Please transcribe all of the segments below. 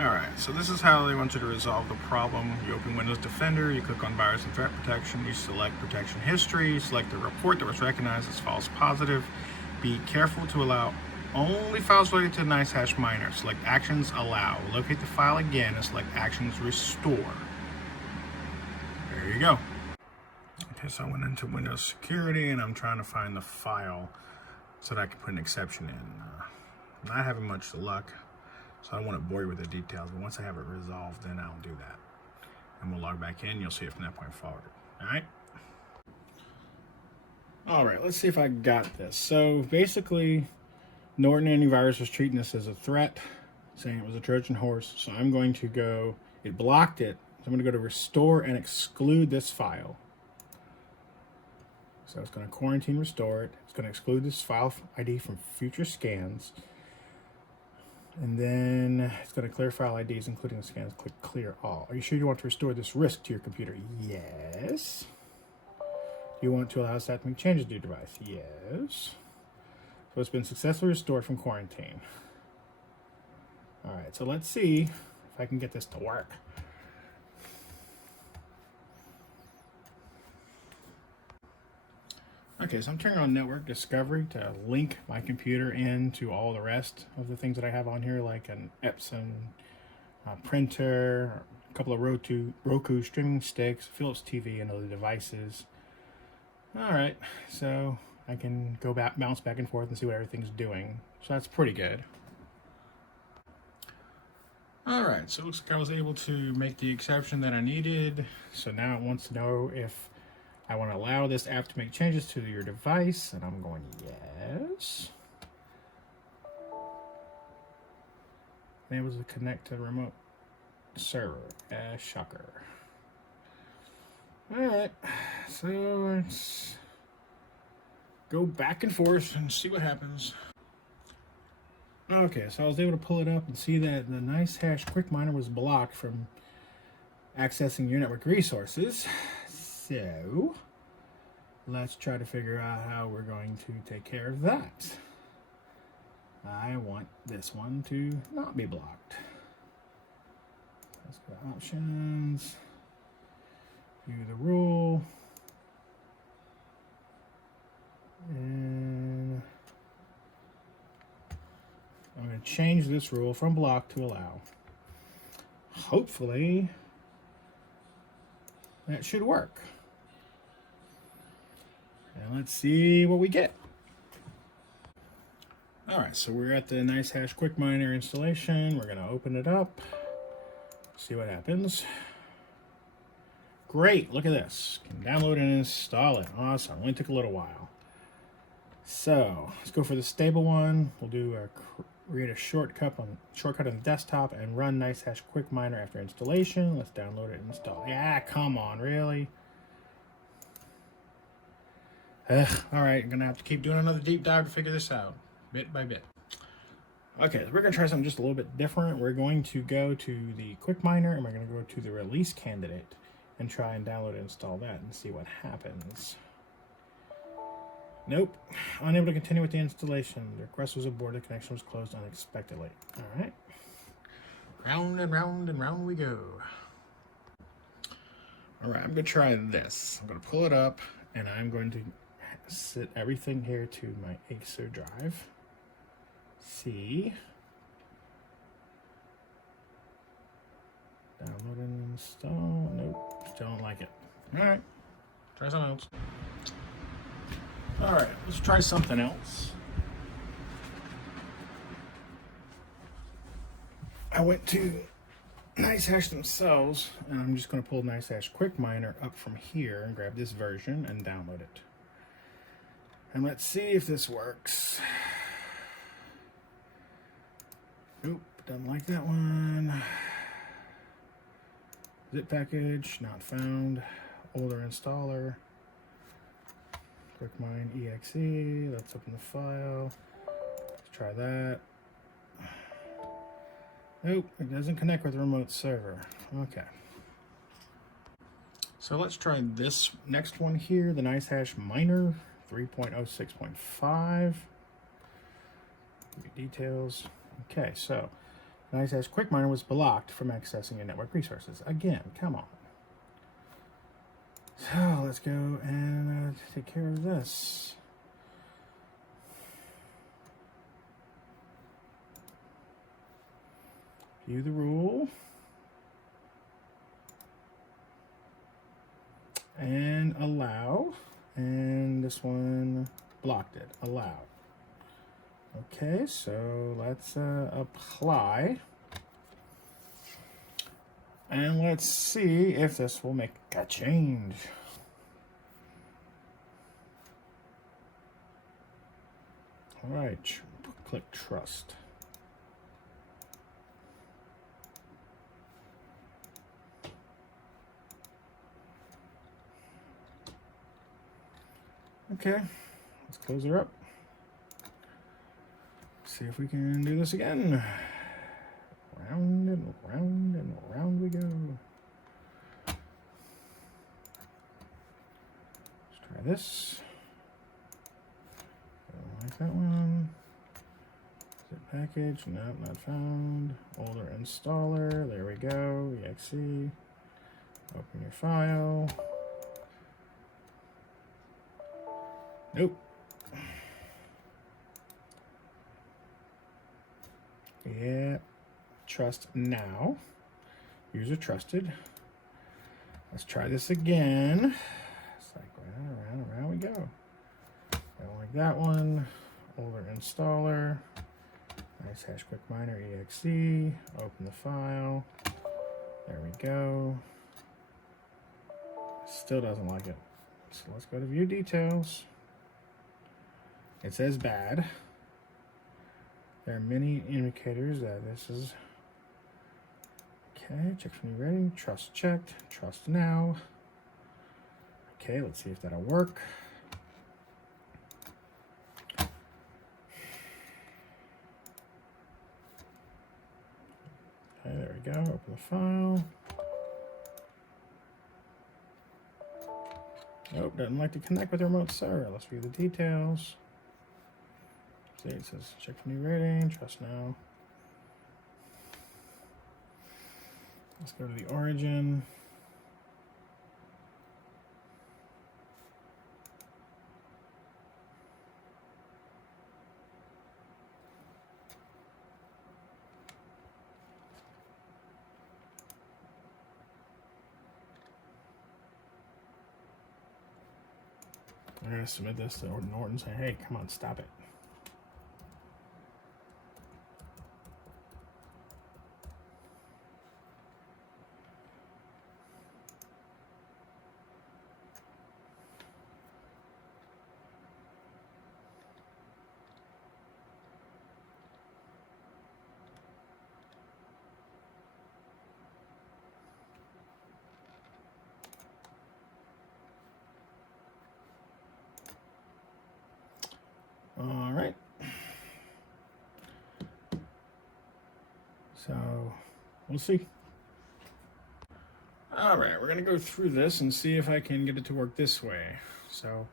Alright, so this is how they want you to resolve the problem. You open Windows Defender, you click on Virus and Threat Protection, you select Protection History, you select the report that was recognized as false positive. Be careful to allow only files related to Nicehash miner. Select Actions Allow. Locate the file again and select Actions Restore. There you go. Okay, so I went into Windows Security and I'm trying to find the file so that I can put an exception in. Not having much luck. So I don't want to bore you with the details, but once I have it resolved, then I'll do that. And we'll log back in, you'll see it from that point forward. All right, let's see if I got this. So basically, Norton Antivirus was treating this as a threat, saying it was a Trojan horse. So I'm going to go, it blocked it. So I'm going to go to restore and exclude this file. So it's going to quarantine restore it. It's going to exclude this file ID from future scans. And then it's going to clear file IDs, including the scans. Click clear all. Are you sure you want to restore this risk to your computer? Yes. Do you want to allow staff to make changes to your device? Yes. So it's been successfully restored from quarantine. All right, so let's see if I can get this to work. Okay, so I'm turning on network discovery to link my computer into all the rest of the things that I have on here, like an Epson printer, a couple of Roku streaming sticks, Philips TV, and other devices. All right, so I can go back, bounce back and forth and see what everything's doing. So that's pretty good. All right, so it looks like I was able to make the exception that I needed. So now it wants to know if I want to allow this app to make changes to your device, and I'm going yes. And able to connect to the remote server. Shocker. All right, so let's go back and forth and see what happens. Okay, so I was able to pull it up and see that the Nicehash quick miner was blocked from accessing your network resources. So let's try to figure out how we're going to take care of that. I want this one to not be blocked. Let's go to options, view the rule, and I'm going to change this rule from block to allow. Hopefully that should work. And let's see what we get. All right, so we're at the Nicehash quick miner installation. We're gonna open it up, see what happens. Great, look at this. Can download and install it. Awesome, only took a little while. So let's go for the stable one. We'll do create a shortcut on the desktop and run Nicehash quick miner after installation. Let's download it and install it. Yeah, come on, really? All right, I'm gonna have to keep doing another deep dive to figure this out, bit by bit. Okay, we're gonna try something just a little bit different. We're going to go to the quick miner and we're gonna go to the release candidate and try and download and install that and see what happens. Nope, unable to continue with the installation. The request was aborted, the connection was closed unexpectedly. All right, round and round and round we go. All right, I'm gonna try this. I'm gonna pull it up and I'm going to set everything here to my Acer drive. See. Download and install. Nope, still don't like it. All right, try something else. All right, let's try something else. I went to Nicehash themselves, and I'm just going to pull Nicehash quick miner up from here and grab this version and download it. And let's see if this works. Nope, doesn't like that one. Zip package, not found. Older installer. QuickMine exe, let's open the file. Let's try that. Nope, it doesn't connect with the remote server. Okay. So let's try this next one here, the Nicehash Miner 3.06.5. Details. Okay, so Nicehash Quick Miner was blocked from accessing your network resources. Again, come on. So let's go and take care of this. View the rule. And allow. And this one blocked it. Allow. Okay, so let's apply. And let's see if this will make a change. All right, click trust. Okay, let's close her up. See if we can do this again. Round and round and round we go. Let's try this. Don't like that one. Zip package, nope, not found. Older installer, there we go. exe. Open your file. Nope. Yeah. Trust now. User trusted. Let's try this again. It's like round and round we go. I don't like that one. Older installer. Nicehash Quick Miner exe. Open the file. There we go. Still doesn't like it. So let's go to view details. It says bad. There are many indicators that this is okay. Check for new rating. Trust checked. Trust now. Okay, let's see if that'll work. Okay, there we go. Open the file. Nope, doesn't like to connect with the remote server. Let's view the details. See, it says check for new rating, trust now. Let's go to the origin. I'm going to submit this to Norton and say, hey, come on, stop it. All right. So we'll see. All right, we're gonna go through this and see if I can get it to work this way. So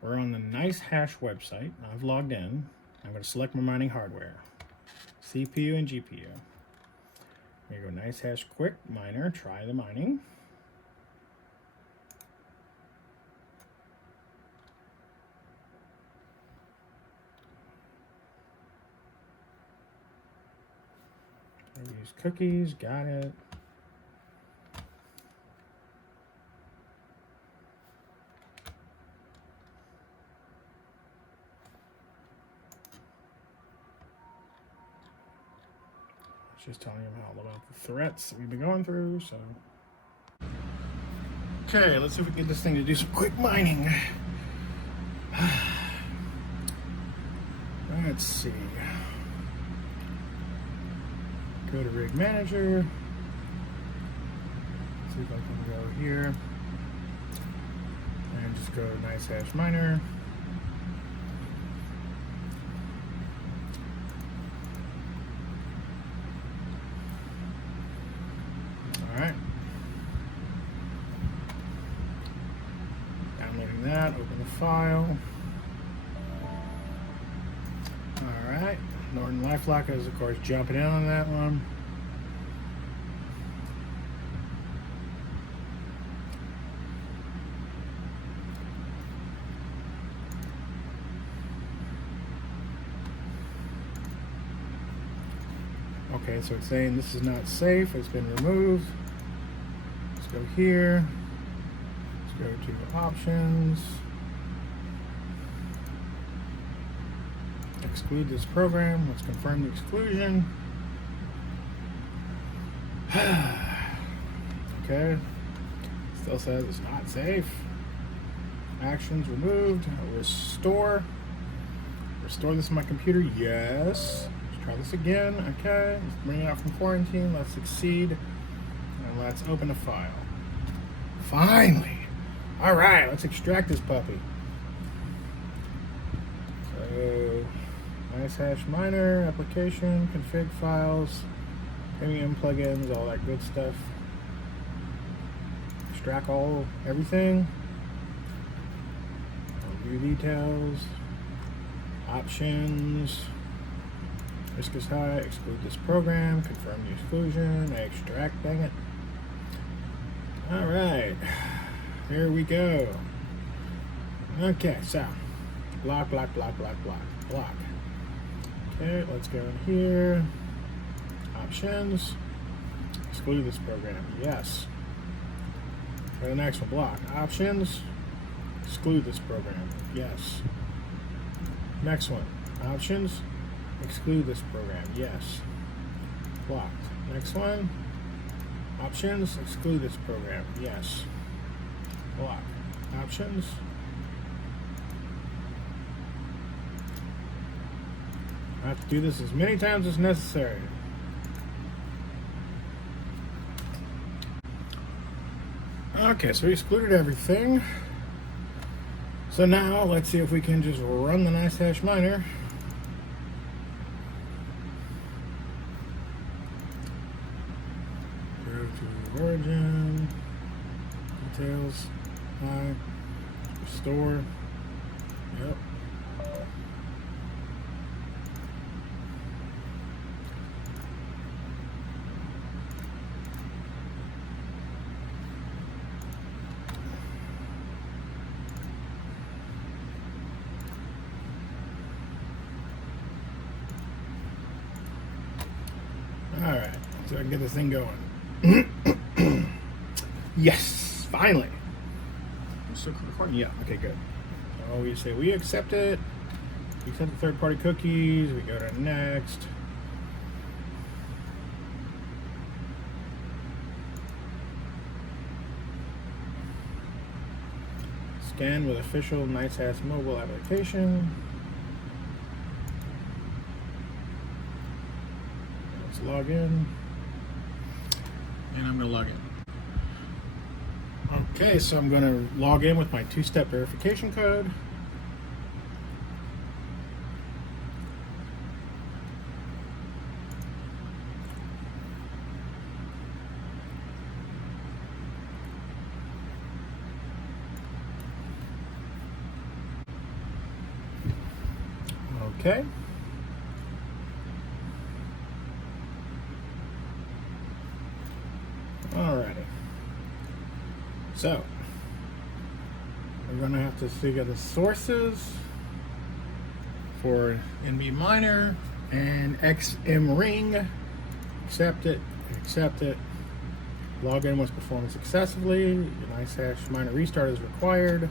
we're on the Nicehash website. I've logged in. I'm gonna select my mining hardware, CPU and GPU. I'm gonna go Nicehash Quick Miner, try the mining. Use cookies, got it. It's just telling him all about the threats that we've been going through, so. Okay, let's see if we can get this thing to do some quick mining. Let's see. Go to Rig Manager. See if I can go here. And just go to Nicehash Miner. Alright. Downloading that, open the file. Norton LifeLock is, of course, jumping in on that one. Okay, so it's saying this is not safe. It's been removed. Let's go here. Let's go to options. Exclude this program. Let's confirm the exclusion. Okay. Still says it's not safe. Actions removed. Restore. Restore this on my computer. Yes. Let's try this again. Okay. Let's bring it out from quarantine. Let's succeed. And let's open a file. Finally. All right. Let's extract this puppy. So, Nicehash miner, application, config files, premium plugins, all that good stuff. Extract everything. View details, options, risk is high, exclude this program, confirm the exclusion, extract, dang it. All right, here we go. Okay, so block. Okay, let's go in here. Options. Exclude this program. Yes. For the next one, block. Options. Exclude this program. Yes. Next one. Options. Exclude this program. Yes. Blocked. Next one. Options. Exclude this program. Yes. Block. Options. I have to do this as many times as necessary. Okay, so we excluded everything. So now let's see if we can just run the Nicehash miner. Go to origin, details, hi, restore. Yep. Alright, so I can get this thing going. Yes, finally. I'm still recording? Yeah, okay, good. So we say we accept it. We accept the third-party cookies. We go to next. Scan with official Nicehash mobile application. Log in, and I'm going to log in. Okay, so I'm going to log in with my two-step verification code. Okay. Alrighty. So we're going to have to figure the sources for NB Miner and XM Ring. Accept it. Login was performed successfully. The Nicehash miner restart is required.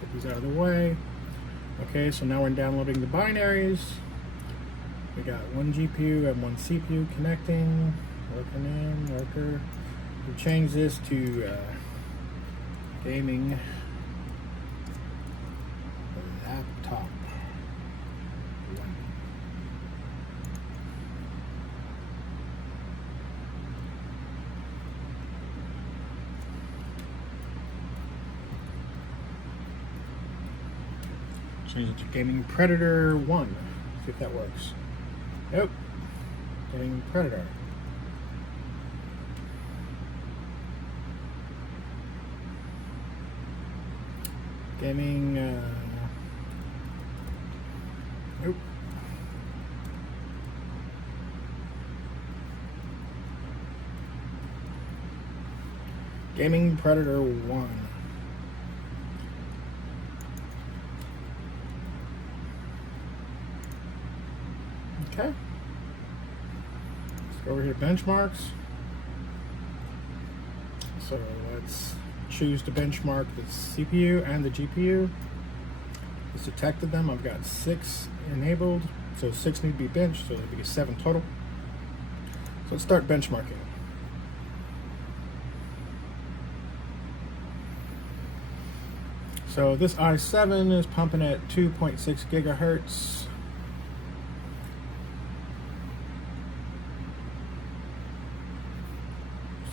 Get these out of the way. Okay, so now we're downloading the binaries. We got one GPU and one CPU connecting. Worker name, worker. We change this to gaming laptop. Change it to gaming Predator 1. See if that works. Nope. Gaming Predator. Gaming Nope. Gaming Predator 1. Okay. Let's go over here to benchmarks. So let's choose to benchmark the CPU and the GPU. It's detected them. I've got 6 enabled, so 6 need to be benched, so it'll be 7 total. So let's start benchmarking. So this i7 is pumping at 2.6 gigahertz.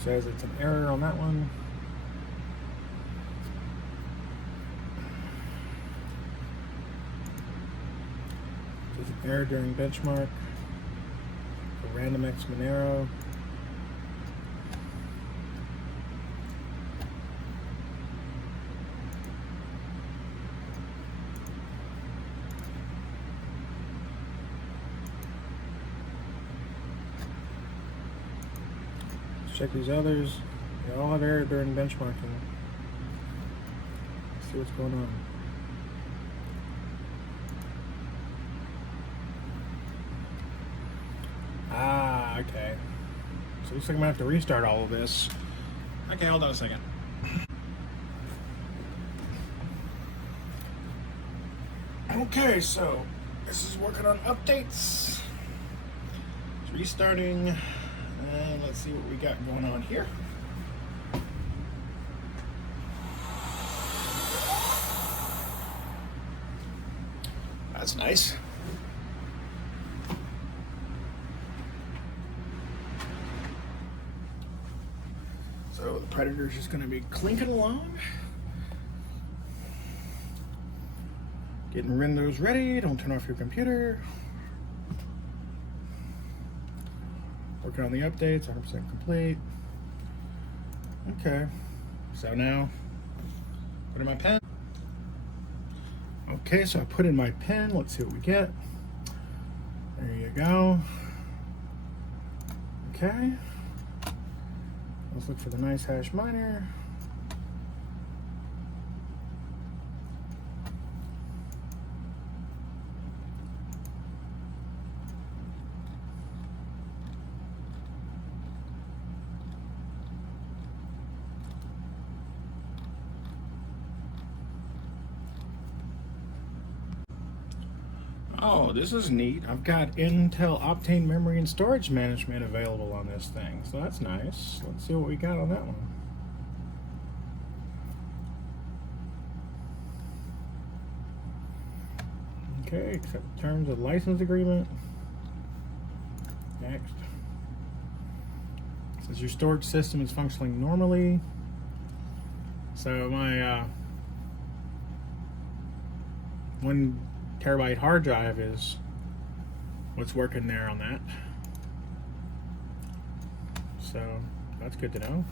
Says it's an error on that one. There's an error during benchmark for random X Monero. Check these others. They all have error during benchmarking. Let's see what's going on. Ah, okay. So it looks like I'm gonna have to restart all of this. Okay, hold on a second. Okay, so this is working on updates. It's restarting. And let's see what we got going on here. That's nice. So the Predator's just going to be clinking along. Getting Windows ready. Don't turn off your computer. Working on the updates, 100% complete. Okay, so now put in my pen. Okay, so I put in my pen. Let's see what we get. There you go. Okay, let's look for the Nicehash miner. Oh, this is neat. I've got Intel Optane memory and storage management available on this thing, so that's nice. Let's see what we got on that one. Okay, accept terms of license agreement. Next. It says your storage system is functioning normally. So my 1 terabyte hard drive is what's working there on that. So that's good to know.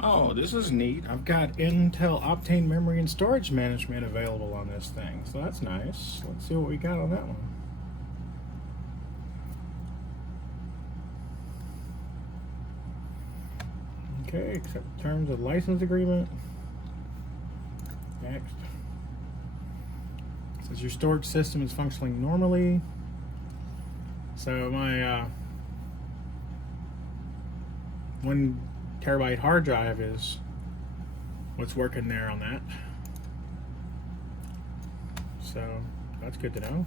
Oh, this is neat. I've got Intel Optane memory and storage management available on this thing, so that's nice. Let's see what we got on that one. Okay, accept terms of license agreement. Next. It says your storage system is functioning normally. So my 1 terabyte hard drive is what's working there on that. So that's good to know.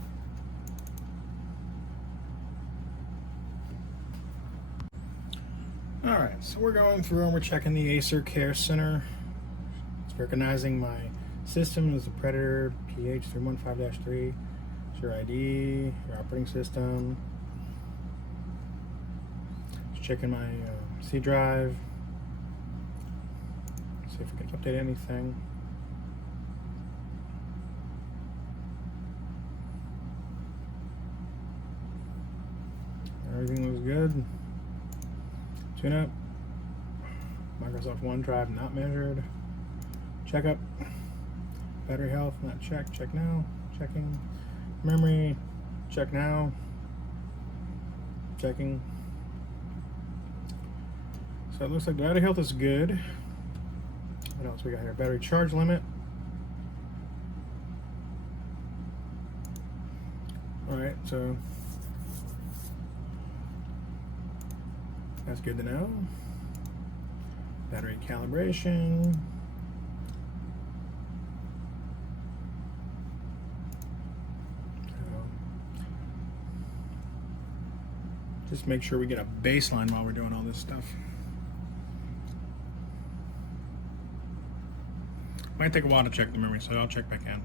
Alright, so we're going through and we're checking the Acer Care Center. It's recognizing my system as a Predator PH315-3. It's your ID, your operating system. Just checking my C drive. See if we can update anything. Everything looks good. Tune up. Microsoft OneDrive not measured. Check up. Battery health, not checked. Check now. Checking. Memory, check now. Checking. So it looks like the battery health is good. What else we got here? Battery charge limit. Alright, so that's good to know. Battery calibration. Just make sure we get a baseline while we're doing all this stuff. Might take a while to check the memory, so I'll check back in.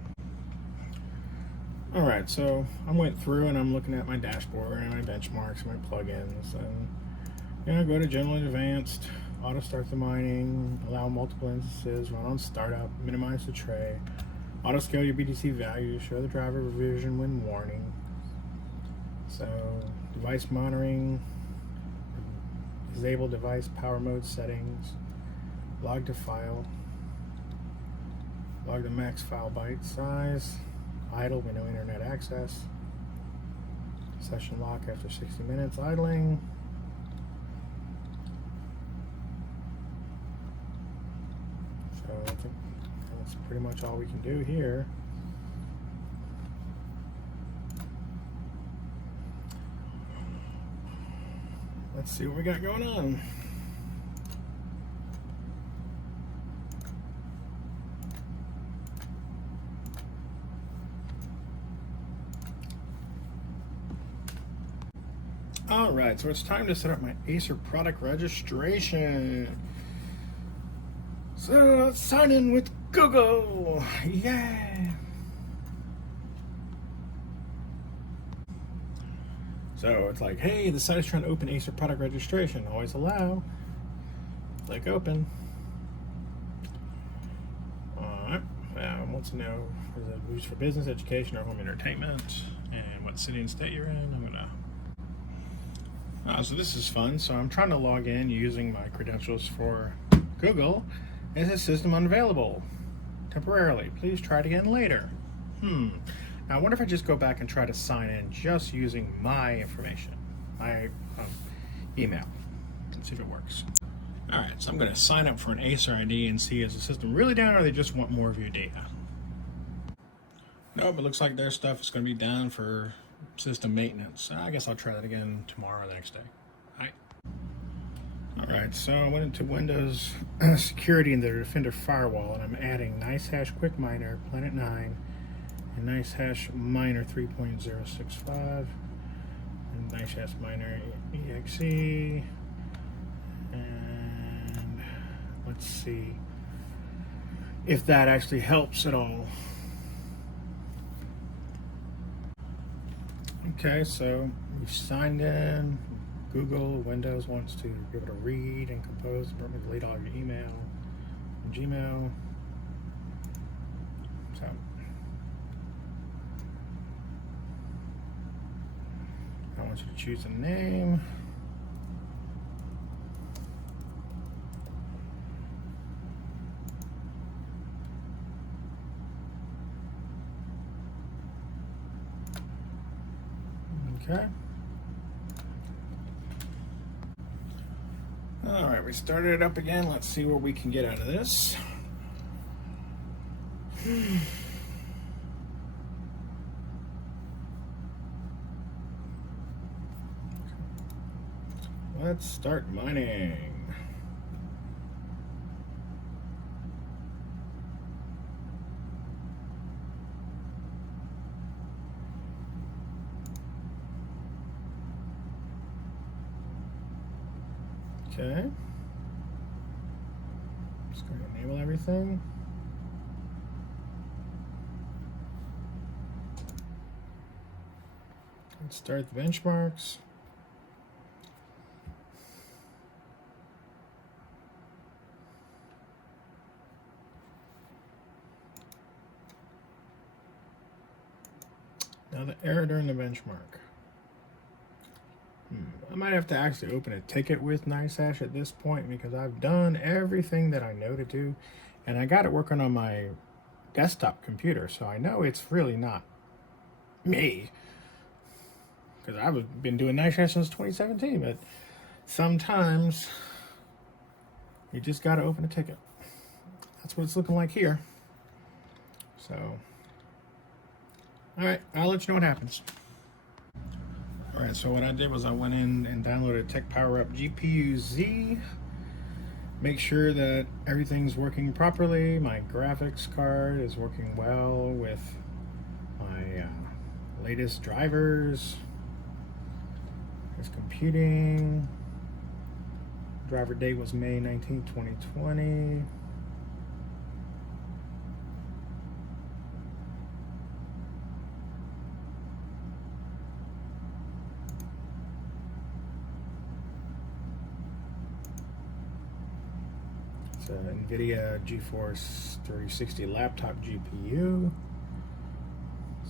Alright, so I went through and I'm looking at my dashboard and my benchmarks, my plugins, and go to General and Advanced, auto start the mining, allow multiple instances, run on startup, minimize the tray, auto scale your BTC value, show the driver revision when warning. So device monitoring, disable device power mode settings, log to file, log to max file byte size, idle with no internet access, session lock after 60 minutes idling, so I think that's pretty much all we can do here. Let's see what we got going on. All right, so it's time to set up my Acer product registration. So let's sign in with Google. Yeah. So it's like, hey, the site is trying to open Acer product registration. Always allow. Click open. Alright. Wants to know, is it used for business, education, or home entertainment? And what city and state you're in. I'm gonna. So this is fun. So I'm trying to log in using my credentials for Google. Is the system unavailable temporarily? Please try it again later. Now, I wonder if I just go back and try to sign in just using my information, my email. Let's see if it works. All right, so I'm going to sign up for an Acer ID and see is the system really down or they just want more of your data. Nope, it looks like their stuff is going to be down for system maintenance. I guess I'll try that again tomorrow or the next day. All right, so I went into Windows Security in the Defender Firewall, and I'm adding Nicehash Quick Miner, Planet 9, and Nicehash Miner 3.065, and Nicehash Miner EXE, and let's see if that actually helps at all. Okay, so we've signed in. Google, Windows wants to be able to read and compose and permanently delete all your email and Gmail. So I want you to choose a name. Okay. All right, we started it up again. Let's see what we can get out of this. Let's start mining. Okay. Just going to enable everything. Let's start the benchmarks. Now the error during the benchmark. I might have to actually open a ticket with Nicehash at this point because I've done everything that I know to do And I got it working on my desktop computer, so I know it's really not me. Because I've been doing Nicehash since 2017, but sometimes you just got to open a ticket. That's what it's looking like here. So, all right, I'll let you know what happens. All right, so what I did was I went in and downloaded Tech Power Up GPU Z. Make sure that everything's working properly. My graphics card is working well with my latest drivers. It's computing. Driver date was May 19, 2020. It's an NVIDIA GeForce 3060 laptop GPU.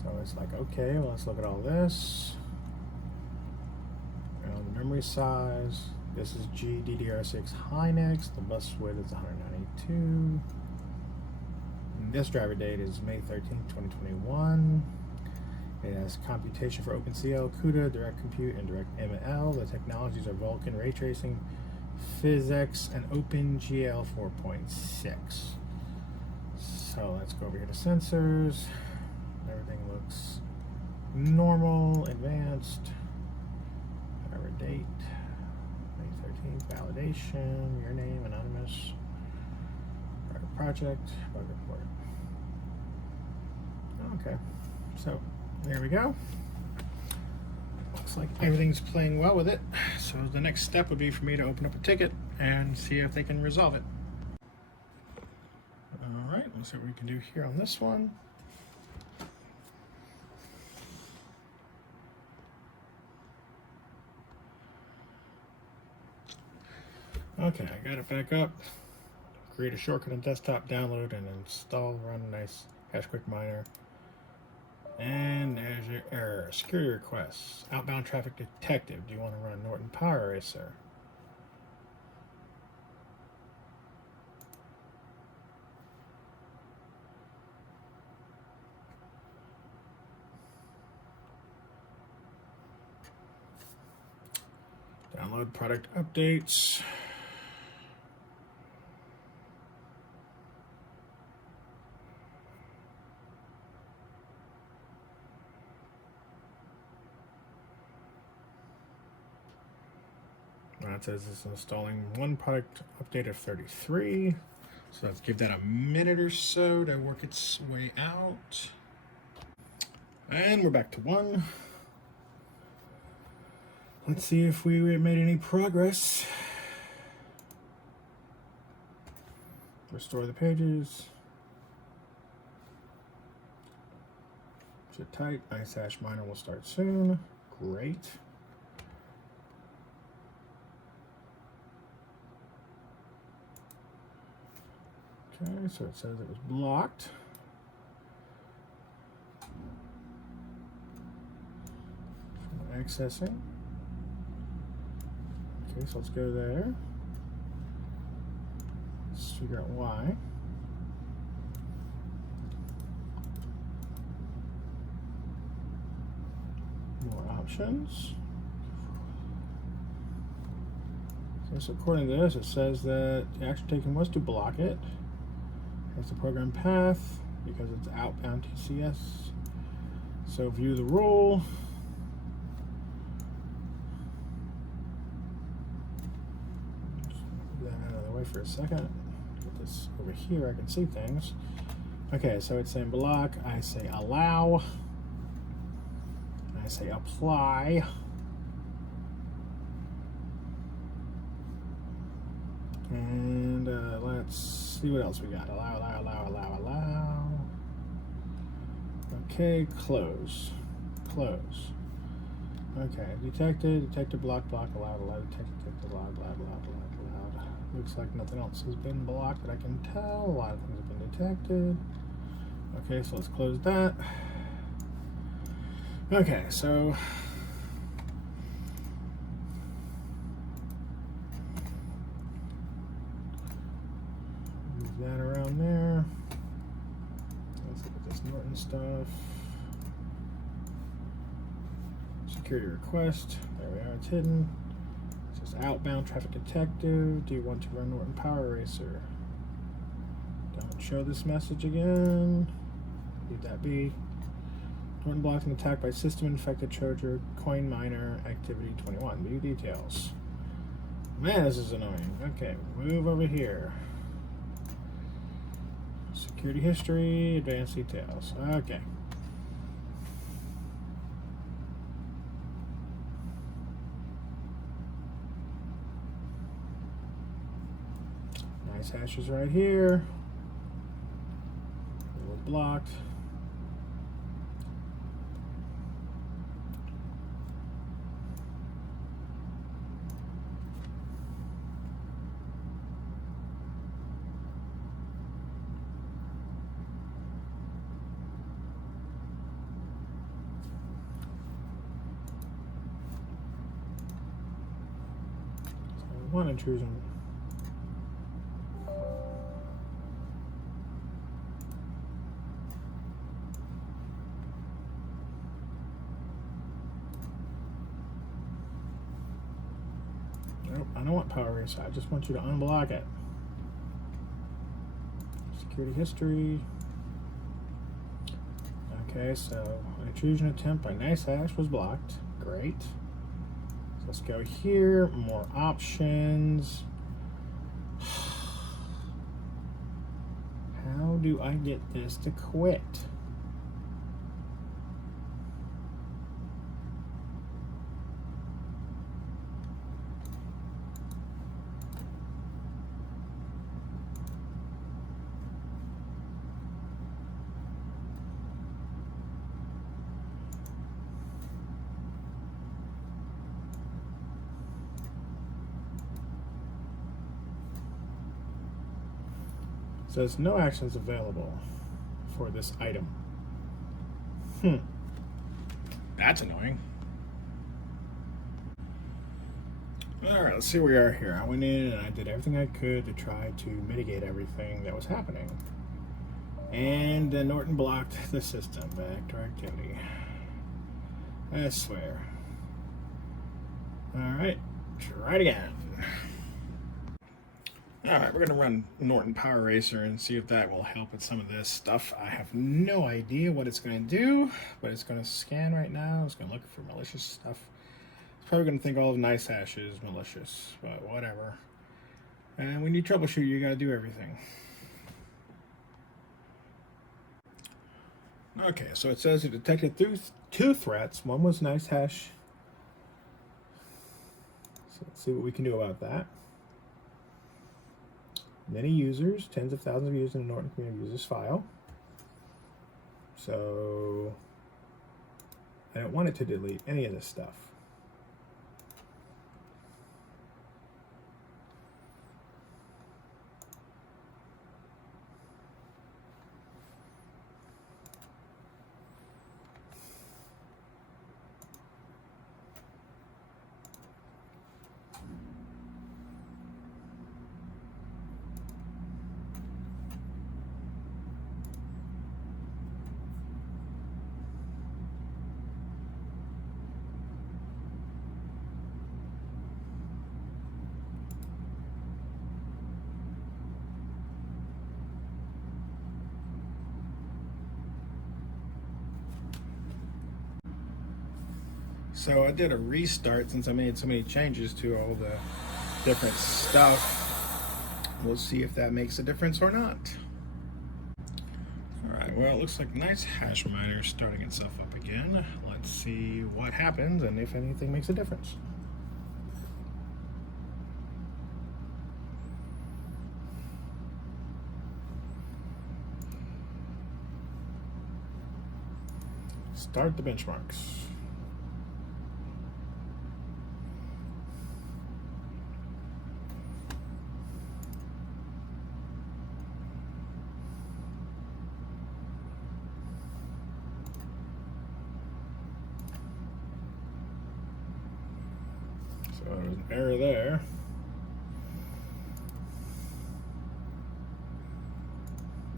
So it's like, okay, well, let's look at all this. The memory size. This is GDDR6 Hynix. The bus width is 192. And this driver date is May 13, 2021. It has computation for OpenCL, CUDA, Direct Compute, and Direct ML. The technologies are Vulkan Ray Tracing, PhysX, and OpenGL 4.6. So let's go over here to sensors. Everything looks normal, advanced. Driver date, May 13th, validation, your name, anonymous, private project, bug report. Okay, so there we go. Looks like everything's playing well with it. So the next step would be for me to open up a ticket and see if they can resolve it. All right, let's see what we can do here on this one. Okay, I got it back up. Create a shortcut on desktop, download, and install, run Nicehash Quick Miner. And there's your error. Security requests. Outbound traffic detective. Do you want to run Norton Power Racer? Download product updates. It says it's installing one product update of 33. So let's give that a minute or so to work its way out. And we're back to 1. Let's see if we made any progress. Restore the pages. Should type. Nicehash miner will start soon. Great. Okay, so it says it was blocked. Accessing. Okay, so let's go there. Let's figure out why. More options. So according to this, it says that the action taken was to block it. It's the program path because it's outbound TCS. So view the rule. Get that out of the way for a second. Get this over here, I can see things. Okay, so it's saying block. I say allow. I say apply. And let's see what else we got. Allow. Okay, close. Okay, detected, block, allowed, detected, allowed. Looks like nothing else has been blocked that I can tell. A lot of things have been detected. Okay, so let's close that. Okay, so move that around there. stuff. Security request. There we are. It's hidden. It says outbound traffic detective. Do you want to run Norton Power Racer? Don't show this message again. Leave that be. Norton blocked an attack by system infected charger coin miner activity 21. View details. Man, this is annoying. Okay, move over here. Security history, advanced details. Okay. Nicehash is right here. It was blocked. One intrusion. Nope, I don't want Power Racer. I just want you to unblock it. Security history. Okay, so an intrusion attempt by Nicehash was blocked. Great. Let's go here, more options. How do I get this to quit? Says no actions available for this item. That's annoying. Alright, let's see where we are here. I went in and I did everything I could to try to mitigate everything that was happening. And Norton blocked the system. Back to activity. I swear. Alright, try it again. Alright, we're going to run Norton Power Racer and see if that will help with some of this stuff. I have no idea what it's going to do, but it's going to scan right now. It's going to look for malicious stuff. It's probably going to think all of Nicehash is malicious, but whatever. And when you troubleshoot, you got to do everything. Okay, so it says it detected two threats. One was Nicehash. So let's see what we can do about that. Many users, tens of thousands of users in the Norton community use this file. So I don't want it to delete any of this stuff. So I did a restart since I made so many changes to all the different stuff. We'll see if that makes a difference or not. All right, well, it looks like Nicehash miner is starting itself up again. Let's see what happens and if anything makes a difference. Start the benchmarks. So there's an error there.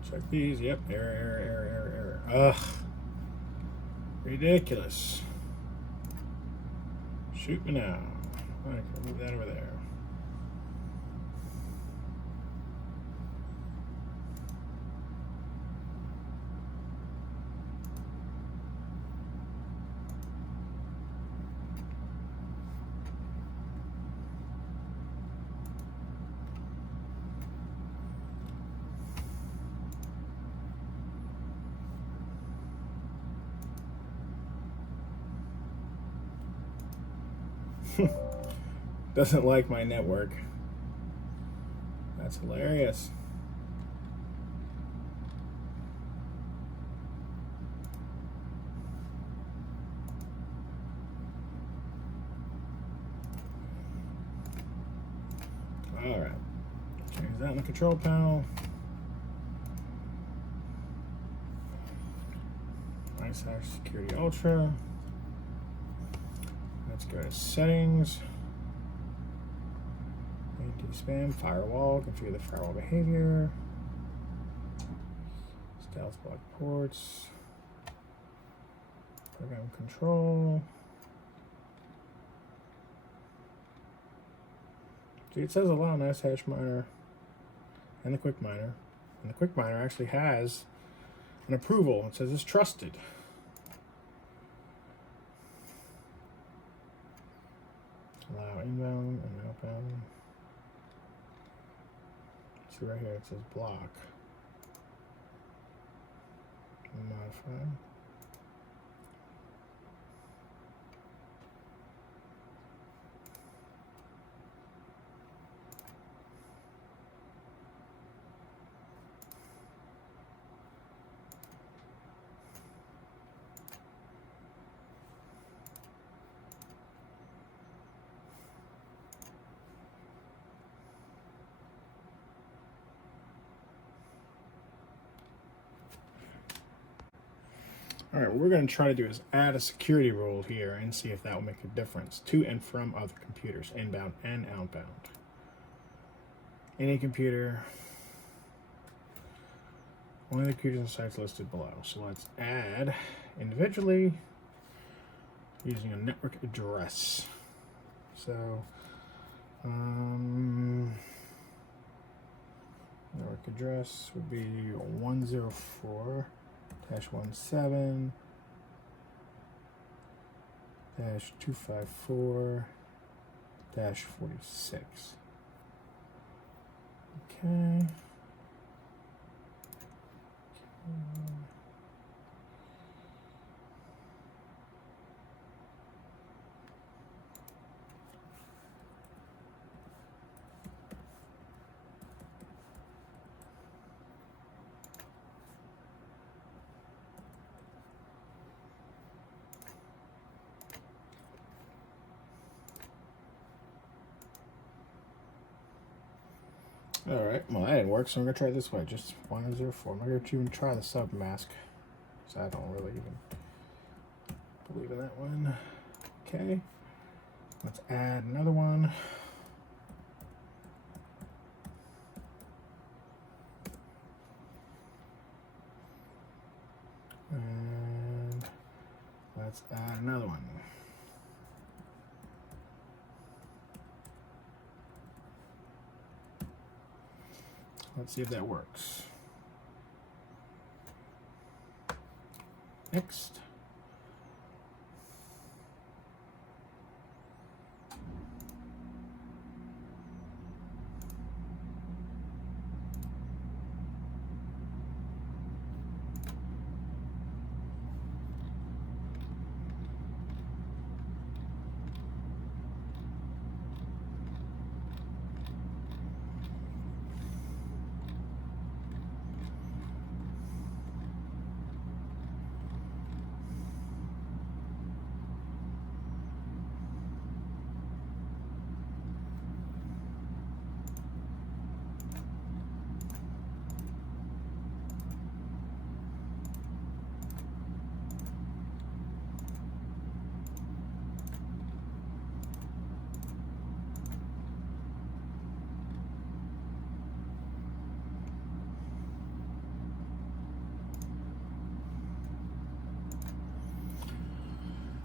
Check these. Yep, error. Ugh. Ridiculous. Shoot me now. I can move that over there. Doesn't like my network. That's hilarious. All right, change that in the control panel. Nicehash Security Ultra. Let's go to settings. Anti-spam, firewall, configure the firewall behavior. Stealth block ports. Program control. See, it says allow Nicehash miner and the quick miner. And the quick miner actually has an approval. It says it's trusted. Allow inbound and outbound. See right here, it says block. Modify. All right, what we're going to try to do is add a security rule here and see if that will make a difference to and from other computers, inbound and outbound. Any computer, only the computers and sites listed below. So let's add individually using a network address. So, network address would be 104-17-254-46. Okay. All right, well that didn't work, so I'm gonna try it this way. Just 104. I'm not gonna even try the sub mask, because I don't really even believe in that one. Okay, let's add another one. And let's add another one. Let's see if that works. Next.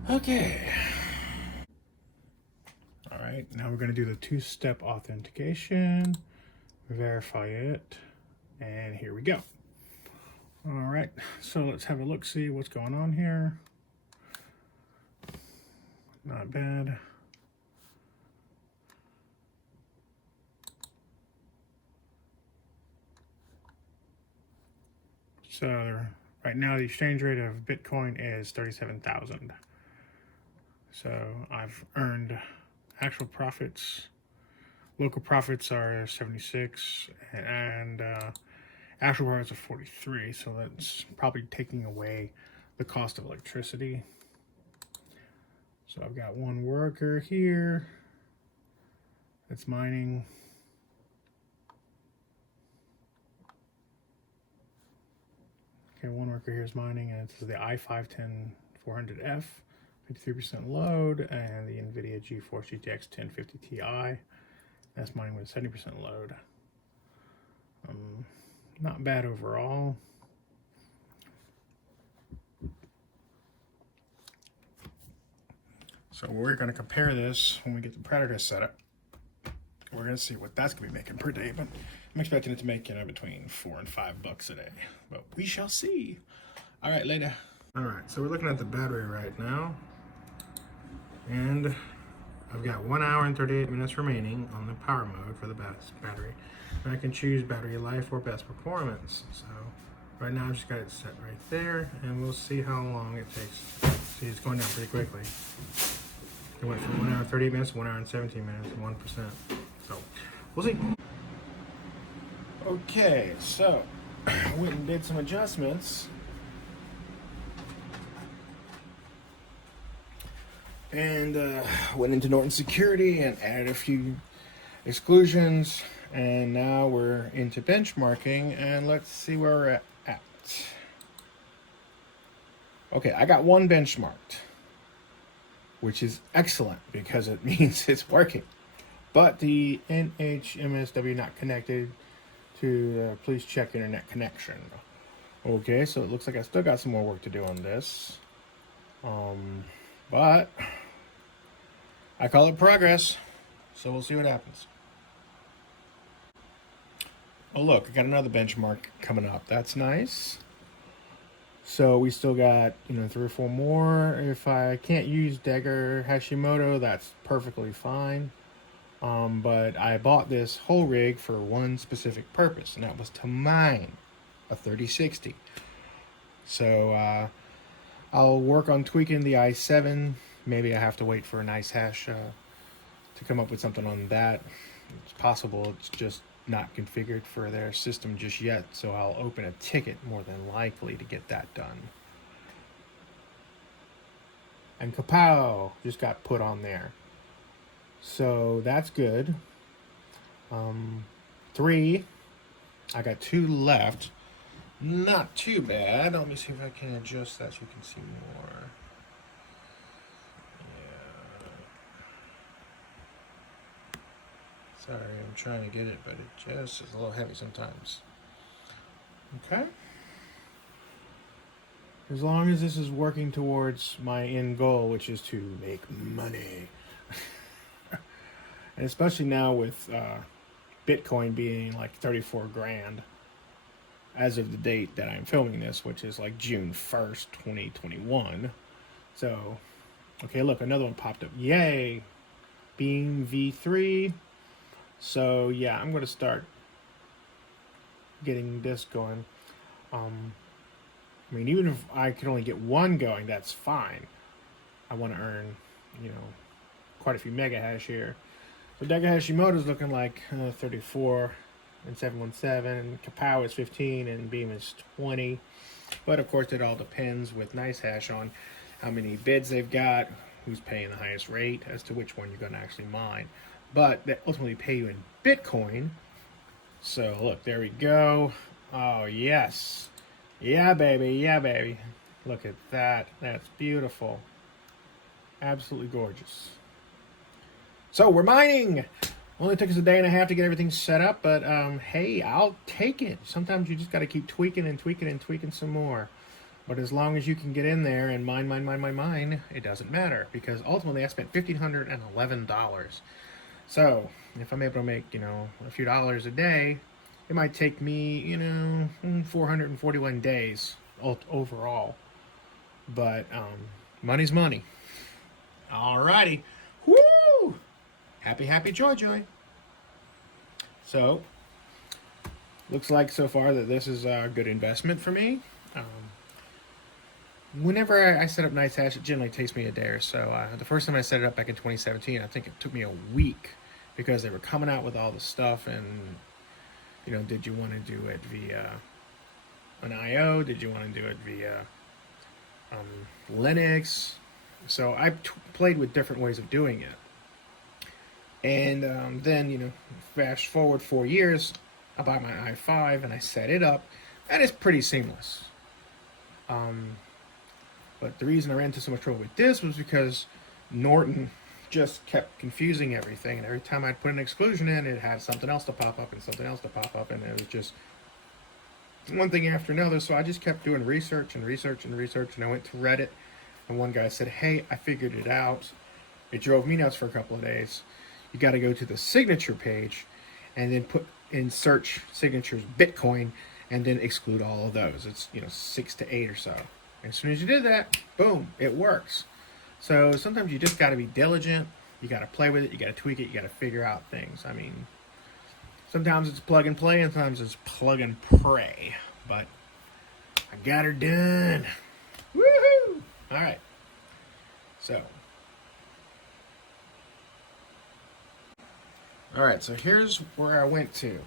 Okay. All right, now we're gonna do the two-step authentication, verify it, and here we go. All right, so let's have a look, see what's going on here. Not bad. So right now the exchange rate of Bitcoin is 37,000. So I've earned actual profits. Local profits are 76 and actual profits are 43. So that's probably taking away the cost of electricity. So I've got one worker here that's mining. Okay, one worker here is mining, and this is the i5-10400F, 53% load, and the NVIDIA GeForce GTX 1050 Ti. That's mining with 70% load. Not bad overall. So we're going to compare this when we get the Predator set up. We're going to see what that's going to be making per day, but I'm expecting it to make between $4 and $5 a day, but we shall see. All right, later. All right, so we're looking at the battery right now, and I've got 1 hour and 38 minutes remaining on the power mode for the battery. And I can choose battery life or best performance. So right now I've just got it set right there, and we'll see how long it takes. See, it's going down pretty quickly. It went from 1 hour and 38 minutes to 1 hour and 17 minutes, 1%. So we'll see. Okay, so I went and did some adjustments. And went into Norton Security and added a few exclusions. And now we're into benchmarking, and let's see where we're at. Okay, I got one benchmarked, which is excellent because it means it's working. But the NHMSW not connected to please check internet connection. Okay, so it looks like I still got some more work to do on this. But I call it progress, so we'll see what happens. Oh look, I got another benchmark coming up. That's nice. So we still got, 3 or 4 more. If I can't use Dagger Hashimoto, that's perfectly fine. But I bought this whole rig for one specific purpose, and that was to mine a 3060. So I'll work on tweaking the i7. Maybe I have to wait for a Nicehash to come up with something on that. It's possible it's just not configured for their system just yet, so I'll open a ticket more than likely to get that done. And kapow, just got put on there. So that's good. 3, I got 2 left. Not too bad. Let me see if I can adjust that so you can see more. Sorry, I'm trying to get it, but it just is a little heavy sometimes. Okay. As long as this is working towards my end goal, which is to make money. And especially now with Bitcoin being like 34 grand as of the date that I'm filming this, which is like June 1st, 2021. So, okay, look, another one popped up. Yay! Being V3. So yeah, I'm going to start getting this going. Even if I could only get one going, that's fine. I want to earn, quite a few mega hash here. So Dagger Hashimoto is looking like 34 and 717. Kapow is 15 and Beam is 20. But of course, it all depends with Nicehash on how many bids they've got, who's paying the highest rate, as to which one you're going to actually mine. But they ultimately pay you in Bitcoin. So look, there we go. Oh yes, yeah baby, yeah baby. Look at that. That's beautiful. Absolutely gorgeous. So we're mining. Only took us a day and a half to get everything set up, but hey, I'll take it. Sometimes you just got to keep tweaking and tweaking and tweaking some more. But as long as you can get in there and mine, it doesn't matter, because ultimately I spent $1,511. So if I'm able to make, a few dollars a day, it might take me, 441 days overall. But money's money. Alrighty. Woo! Happy, joy. So, looks like so far that this is a good investment for me. Whenever I set up Nicehash, it generally takes me a day or so. The first time I set it up back in 2017, I think it took me a week, because they were coming out with all the stuff, and did you want to do it via an IO? Did you want to do it via Linux? So I played with different ways of doing it. And then, fast forward 4 years, I buy my i5 and I set it up, and it's pretty seamless. But the reason I ran into so much trouble with this was because Norton just kept confusing everything, and every time I'd put an exclusion in, it had something else to pop up and something else to pop up, and it was just one thing after another. So I just kept doing research, and I went to Reddit, and one guy said, hey, I figured it out. It drove me nuts for a couple of days. You got to go to the signature page and then put in search signatures Bitcoin, and then exclude all of those. It's 6 to 8 or so. As soon as you did that, boom, it works. So sometimes you just got to be diligent. You got to play with it. You got to tweak it. You got to figure out things. I mean, sometimes it's plug and play, and sometimes it's plug and pray. But I got her done. Woohoo! All right. So. All right. So here's where I went to.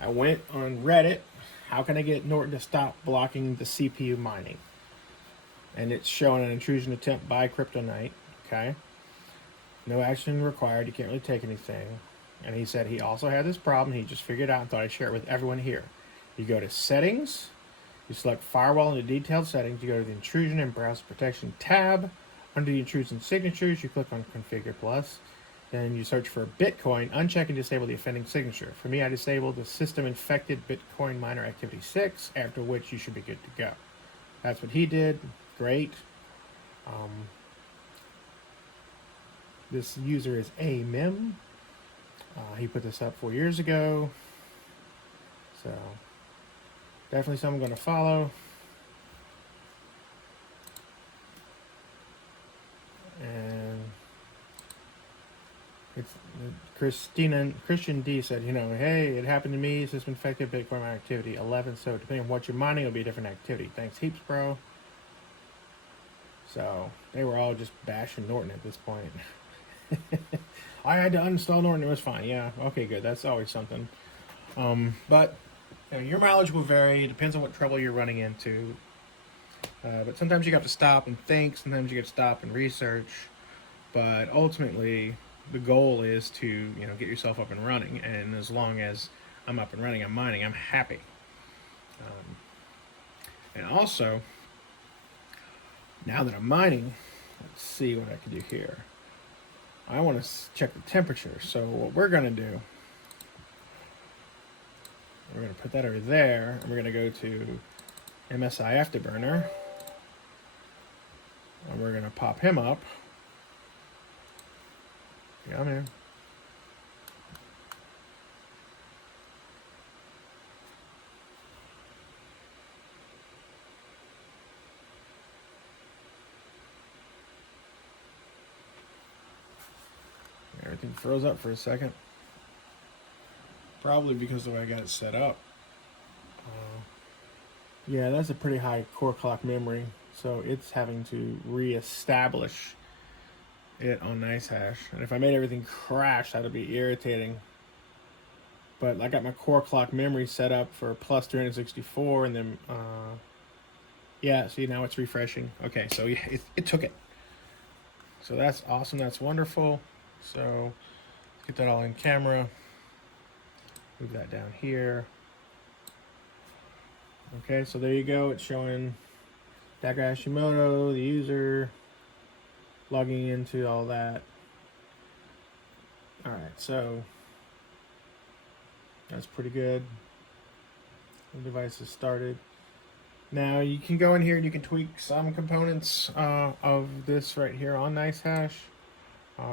I went on Reddit. How can I get Norton to stop blocking the CPU mining? And it's showing an intrusion attempt by Kryptonite. Okay. No action required. You can't really take anything. And he said he also had this problem. He just figured it out and thought I'd share it with everyone here. You go to Settings. You select Firewall in the Detailed Settings. You go to the Intrusion and Browser Protection tab. Under the Intrusion Signatures, you click on Configure Plus. Then you search for Bitcoin. Uncheck and disable the offending signature. For me, I disabled the System Infected Bitcoin Miner Activity 6, after which you should be good to go. That's what he did. Great. This user is AMIM. He put this up 4 years ago. So, definitely something I'm going to follow. And it's Christian D said, hey, it happened to me. System infected Bitcoin miner activity 11. So depending on what you're mining, it'll be a different activity. Thanks heaps, bro. So they were all just bashing Norton at this point. I had to uninstall Norton. It was fine. Yeah. Okay, good. That's always something. But your mileage will vary. It depends on what trouble you're running into. But sometimes you have to stop and think. Sometimes you have to stop and research. But ultimately, the goal is to get yourself up and running. And as long as I'm up and running, I'm mining, I'm happy. And also, now that I'm mining, let's see what I can do here. I want to check the temperature. So what we're going to do, we're going to put that over there, and we're going to go to MSI Afterburner, and we're going to pop him up. Yeah, I'm in. Everything froze up for a second. Probably because of the way I got it set up. Yeah, that's a pretty high core clock memory, so it's having to reestablish it on Nicehash. And if I made everything crash, that would be irritating. But I got my core clock memory set up for plus 364, and then yeah, see, now it's refreshing. Okay, so yeah, it took it. So that's awesome. That's wonderful. So let's get that all in camera. Move that down here. Okay, so there you go. It's showing Daka Hashimoto, the user, logging into all that. All right, so that's pretty good. The device is started. Now you can go in here and you can tweak some components of this right here on Nicehash,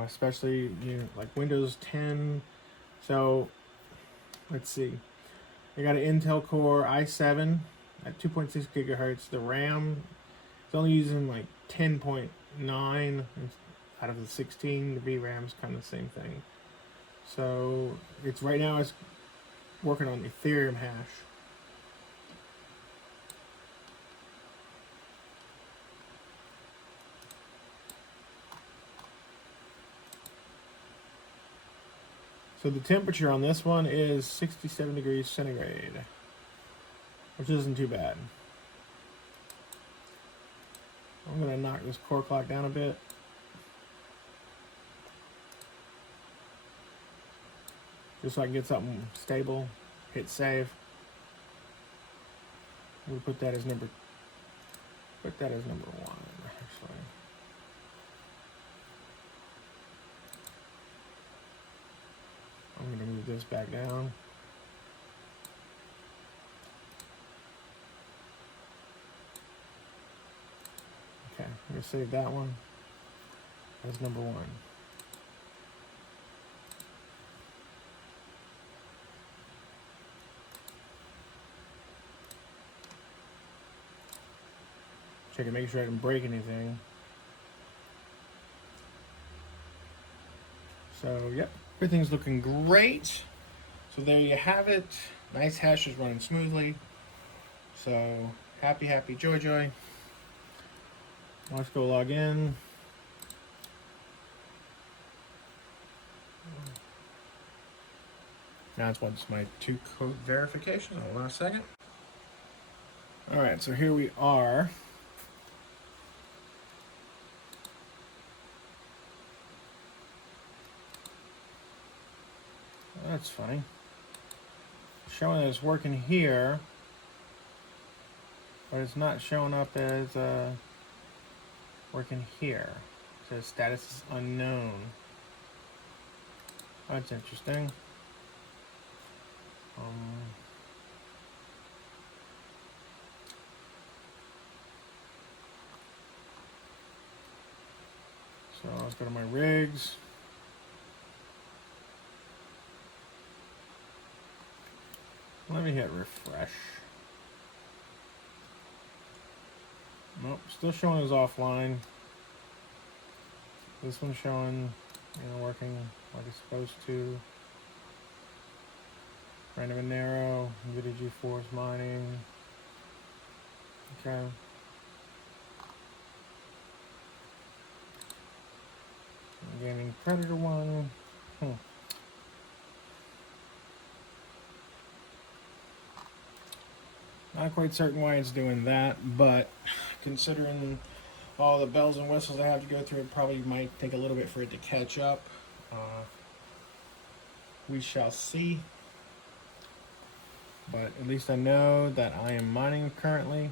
especially like Windows 10. So let's see, I got an Intel Core i7 at 2.6 gigahertz. The RAM is only using like 10.9 out of the 16. The VRAM is kind of the same thing. So it's right now it's working on Ethereum hash. So the temperature on this one is 67 degrees centigrade, which isn't too bad. I'm going to knock this core clock down a bit. Just so I can get something stable. Hit save. We'll put that as number 1, actually. I'm going to move this back down. Okay, I'm going to save that one as number 1. Check and make sure I didn't break anything. So, yep, everything's looking great. So there you have it. Nicehash is running smoothly. So, happy, joy. Let's go log in. Now it's what's my 2-code verification. Hold on a second. All right, so here we are. That's funny. Showing that it's working here, but it's not showing up as working here. It says status is unknown. That's interesting. So let's go to my rigs. Let me hit refresh. Nope, still showing as offline. This one's showing, working like it's supposed to. Random and narrow, NVIDIA GeForce mining. Okay. Gaming Predator one. Not quite certain why it's doing that, but considering all the bells and whistles I have to go through, it probably might take a little bit for it to catch up. We shall see. But at least I know that I am mining currently.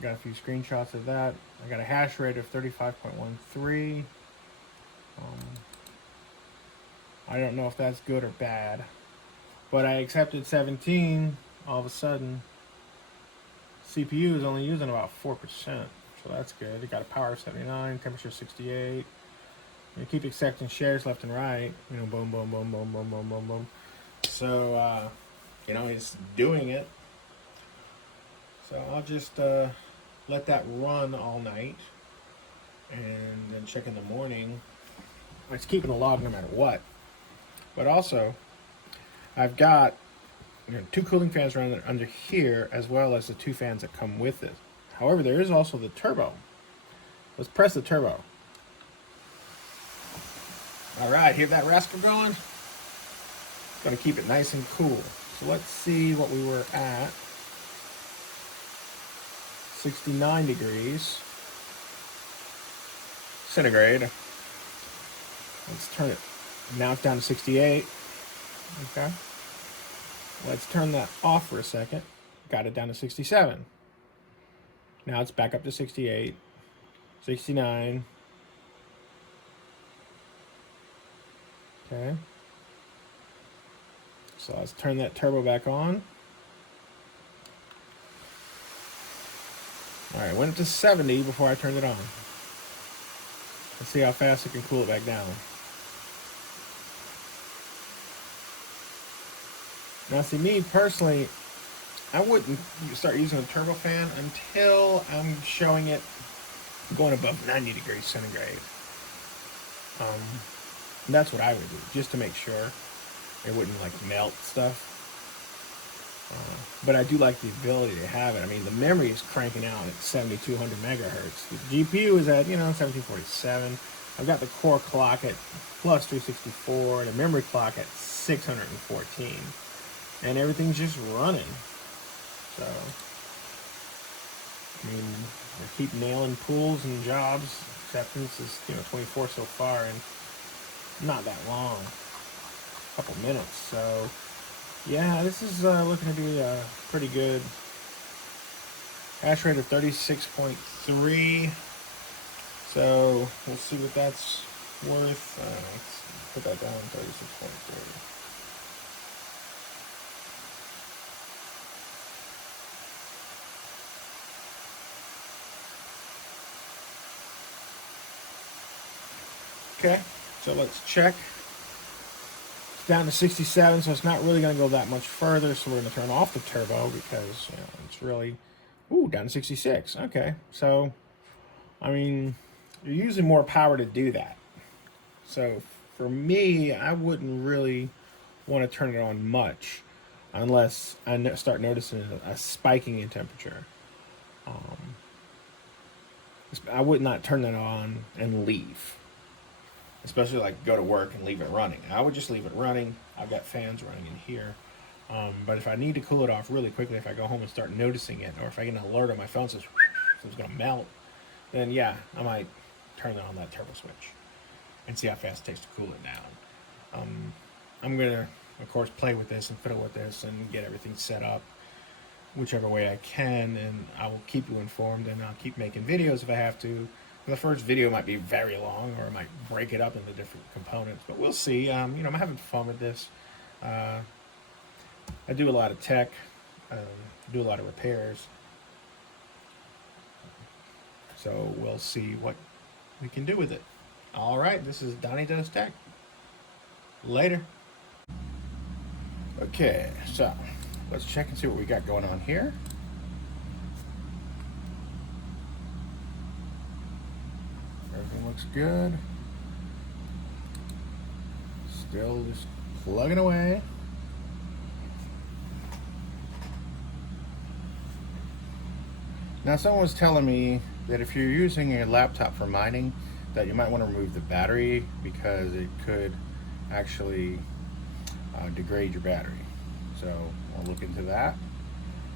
Got a few screenshots of that. I got a hash rate of 35.13. I don't know if that's good or bad. But I accepted 17, all of a sudden, CPU is only using about 4%, so that's good. It got a power of 79, temperature 68. You keep accepting shares left and right, boom, boom, boom, boom, boom, boom, boom, boom. So, it's doing it. So I'll just let that run all night, and then check in the morning. It's keeping a log no matter what. But also, I've got 2 cooling fans running under here, as well as the 2 fans that come with it. However, there is also the turbo. Let's press the turbo. All right, hear that rascal going? Gonna keep it nice and cool. So let's see what we were at. 69 degrees centigrade. Let's turn it. Now it's down to 68. Okay. Let's turn that off for a second. Got it down to 67. Now it's back up to 68, 69. Okay. So let's turn that turbo back on. All right, went to 70 before I turned it on. Let's see how fast it can cool it back down. Now, see, me personally, I wouldn't start using a turbofan until I'm showing it going above 90 degrees centigrade. That's what I would do, just to make sure it wouldn't like melt stuff. But I do like the ability to have it. I mean, the memory is cranking out at 7,200 megahertz. The GPU is at, 1747. I've got the core clock at plus 364, the memory clock at 614. And everything's just running. So, I mean, I keep nailing pools and jobs. Acceptance is, 24 so far, and not that long. A couple minutes. So, yeah, this is looking to be a pretty good hash rate of 36.3. So, we'll see what that's worth. Let's put that down, 36.3. Okay, so let's check. It's down to 67, so it's not really going to go that much further. So we're going to turn off the turbo because it's really, down to 66. Okay, so I mean, you're using more power to do that. So for me, I wouldn't really want to turn it on much unless I start noticing a spiking in temperature. I would not turn that on and leave. Especially like go to work and leave it running. I would just leave it running. I've got fans running in here. But if I need to cool it off really quickly, if I go home and start noticing it, or if I get an alert on my phone that says it's going to melt, then yeah, I might turn on that turbo switch and see how fast it takes to cool it down. I'm going to, of course, play with this and fiddle with this and get everything set up whichever way I can, and I will keep you informed, and I'll keep making videos if I have to. The first video might be very long, or I might break it up into different components, but we'll see. I'm having fun with this. I do a lot of tech, do a lot of repairs, so we'll see what we can do with it. All right, this is Donnie Does Tech. Later. Okay, so let's check and see what we got going on here. Everything looks good. Still just plugging away. Now, someone was telling me that if you're using a laptop for mining, that you might want to remove the battery because it could actually degrade your battery. So I'll look into that.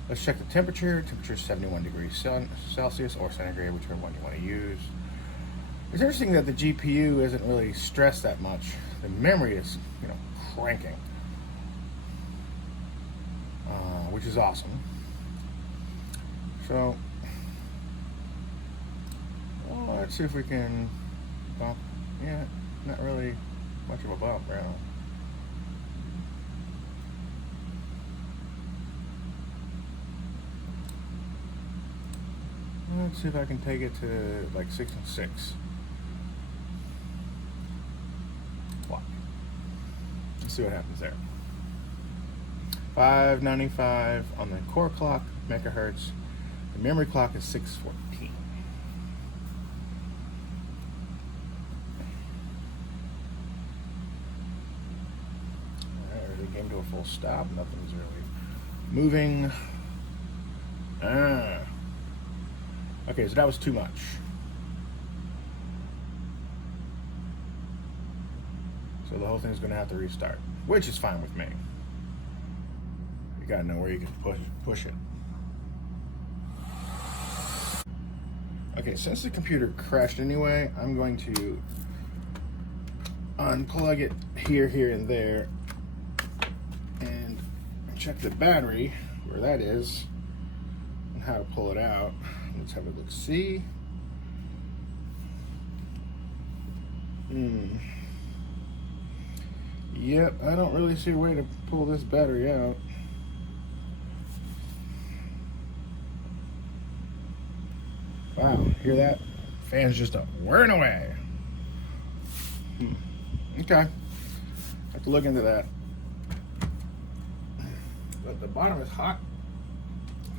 Let's check the temperature. Temperature is 71 degrees Celsius or centigrade, whichever one you want to use. It's interesting that the GPU isn't really stressed that much. The memory is, cranking, which is awesome. So, let's see if we can bump. Yeah, not really much of a bump, really. Let's see if I can take it to like 6 and 6. Let's see what happens there. 595 on the core clock, megahertz. The memory clock is 614. Alright, we came to a full stop. Nothing's really moving. Okay, so that was too much. So the whole thing's going to have to restart, which is fine with me. You got to know where you can push it. Okay, since the computer crashed anyway, I'm going to unplug it here, and there, and check the battery, where that is, and how to pull it out. Let's have a look. See? Yep, I don't really see a way to pull this battery out. Wow, hear that? Fan's just whirring away. Okay, have to look into that. But the bottom is hot,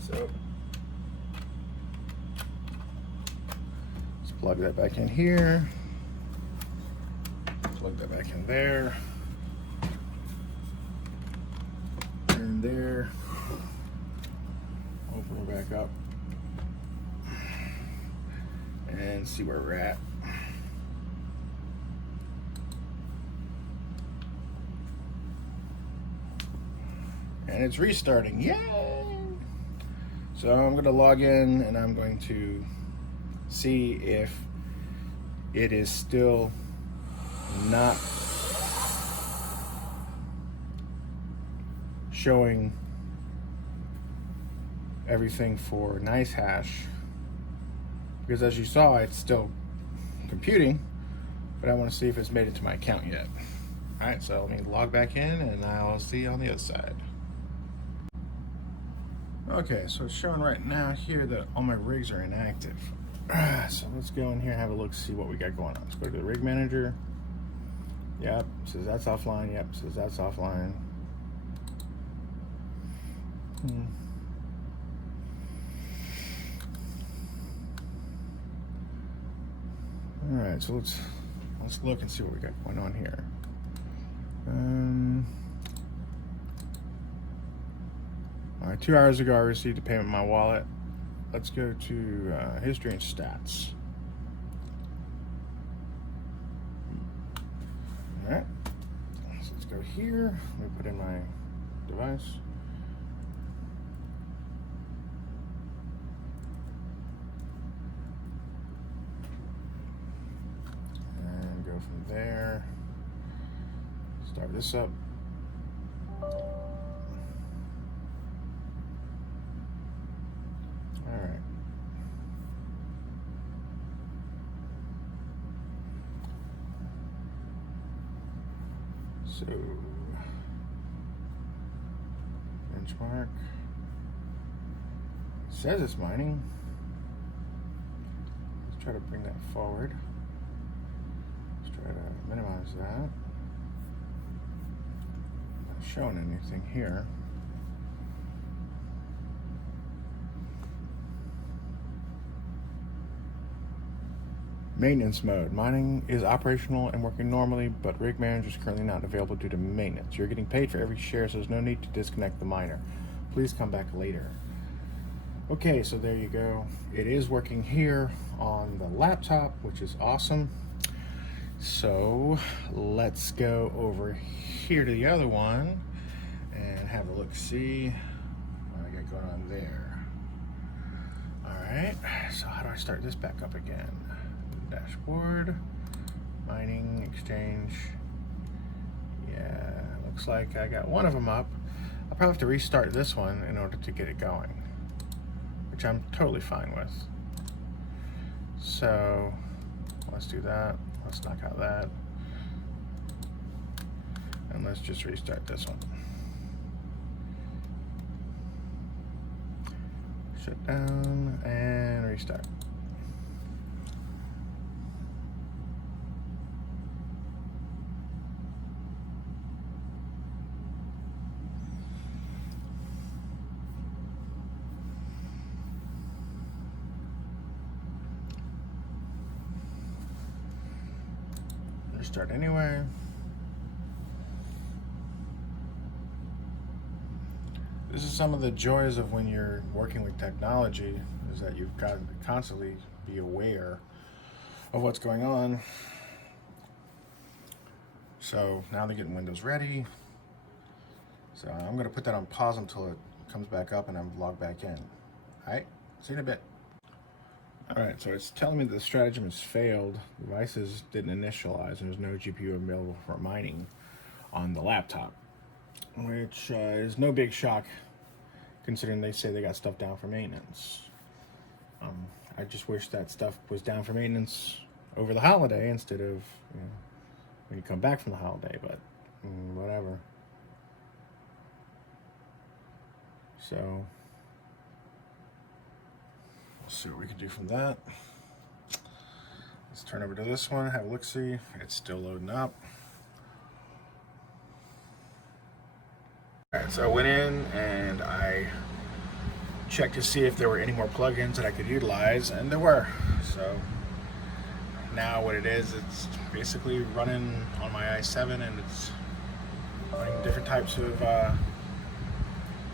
so let's plug that back in here. Plug that back in there. And there. Open her back up. And see where we're at. And it's restarting. Yay! So I'm going to log in and I'm going to see if it is still not showing everything for Nicehash, because as you saw, it's still computing, but I want to see if it's made it to my account yet. All right, so let me log back in and I'll see you on the other side. Okay, so it's showing right now here that all my rigs are inactive. So let's go in here and have a look, see what we got going on. Let's go to the rig manager. Yep, says that's offline. Yep, says that's offline. All right, so let's look and see what we got going on here. All right, 2 hours ago I received a payment in my wallet. Let's go to history and stats. All right, so let's go here. Let me put in my device. And go from there. Start this up. All right. So, benchmark. It says it's mining. Let's try to bring that forward. Let's try to minimize that. Not showing anything here. Maintenance mode. Mining is operational and working normally, but rig manager is currently not available due to maintenance. You're getting paid for every share, so there's no need to disconnect the miner. Please come back later. Okay, so there you go. It is working here on the laptop, which is awesome. So let's go over here to the other one and have a look, see what I got going on there. All right, so how do I start this back up again? Dashboard, mining, exchange. Yeah, looks like I got one of them up. I'll probably have to restart this one in order to get it going, which I'm totally fine with. So let's do that. Let's knock out that. And let's just restart this one. Shut down and restart. Restart anyway. This is some of the joys of when you're working with technology, is that you've got to constantly be aware of what's going on. So now they're getting Windows ready. So I'm going to put that on pause until it comes back up and I'm logged back in. All right, see you in a bit. All right, so it's telling me the stratagem has failed. Devices didn't initialize and there's no GPU available for mining on the laptop, which is no big shock considering they say they got stuff down for maintenance. I just wish that stuff was down for maintenance over the holiday instead of, you know, when you come back from the holiday, but whatever. So Let's see what we can do from that. Let's turn over to this one, have a look-see. It's still loading up. All right, so I went in and I checked to see if there were any more plugins that I could utilize, and there were. So now what it is, it's basically running on my i7, and it's running different types of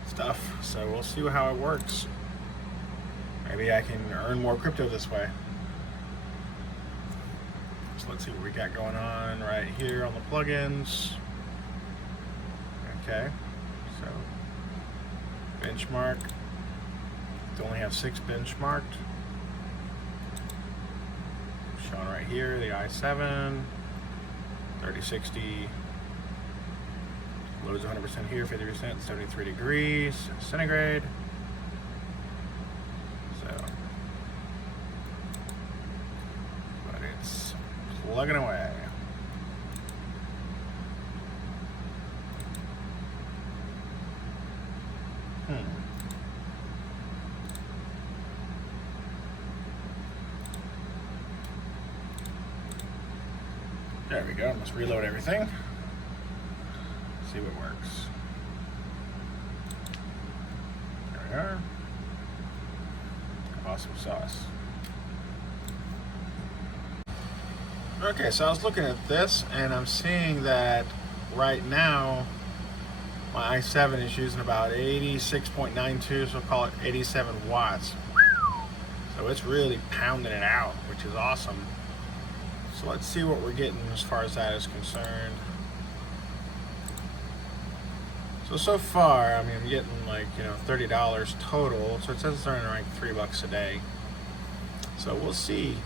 stuff. So we'll see how it works. Maybe I can earn more crypto this way. So let's see what we got going on right here on the plugins. Okay, so benchmark. They only have 6 benchmarked. Shown right here, the i7, 3060. Loads 100% here, 50%, 73 degrees centigrade. So, but it's plugging away. There we go. Let's reload everything. See what works. There we are. Awesome sauce. Okay, so I was looking at this and I'm seeing that right now my i7 is using about 86.92, so we'll call it 87 watts. So it's really pounding it out, which is awesome. So let's see what we're getting as far as that is concerned. So far, I mean, I'm getting like, $30 total. So it says it's earning like $3 a day. So we'll see